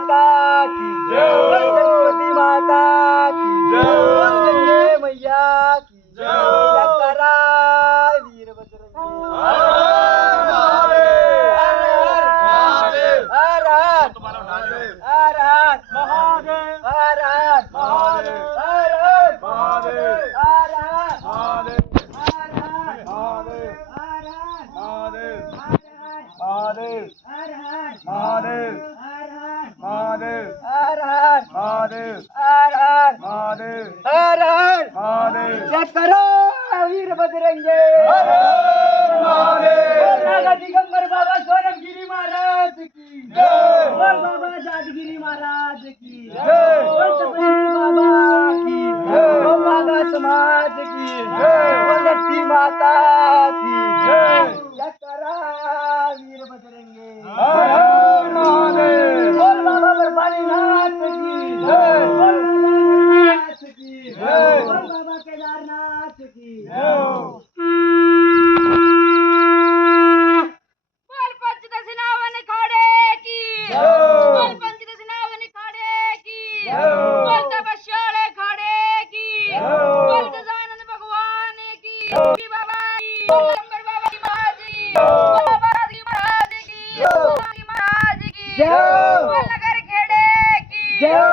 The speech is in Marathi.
माता की जय, सरस्वती माता की जय, गंगे मैया की जय, करा वीर बजरंगी। हर हर महादेव, हर हर महादेव, हर हर महादेव, हर हर महादेव, हर हर महादेव, हर हर महादेव, हर हर महादेव, महादेव, हर हर महादेव, हर हर महादेव, हर हर महादेव, हर हर महादेव, हर हर महादेव। जय करो वीर बजरंगे, हर हर महादेव। नागा दिगंबर बाबा सोनमगिरी महाराज की जय, बोल बाबा जादगिरी महाराज की जय, बोल तपस्वी बाबा की जय, बोल बाबा समाज की जय, बोल धरती माता की जय। जय करा वीर बजरंगे, हर हर महादेव। बोल बाबा बर्फानीनाथ की जय, बोल बाबा नाथ की जय, बोल बाबा केदारनाथ की जय। बोल पंचदशी नावन खाड़े की, बोल पंचदशी नावन खाड़े की, बोल तपस्याले खाड़े की, बोल गजानन भगवान की बाबा की, बोल दिगंबर बाबा की महाराज की, बोल बाबा की महाराज की, बोल महाराज की, जय। बोल नगर खेड़े की जय।